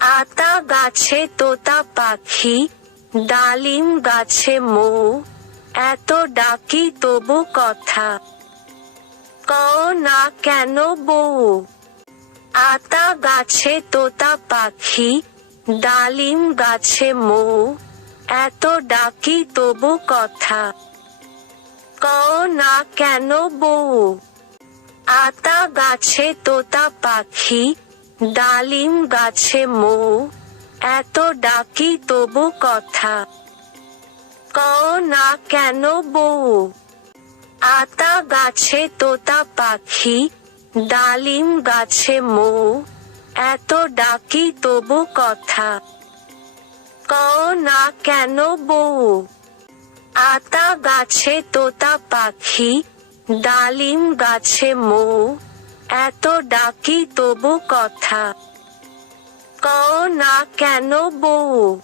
আতা গাছে তোতা পাখি, ডালিম গাছে মৌ, এত ডাকি তবু কথা কও না কেন বউ। আতা গাছে তোতা পাখি, ডালিম গাছে মৌ, এত ডাকি তবু কথা কও না কেন বউ। আতা গাছে তোতা পাখি, ডালিম গাছে মৌ, এত ডাকি তবু কথা কও না কেন বউ। আতা গাছে তোতা পাখি, ডালিম গাছে মৌ, এত ডাকি তবু কথা কও না কেন বউ। আতা গাছে তোতা পাখি, ডালিম গাছে মৌ, এত ডাকি তবু কথা কও না কেন বউ।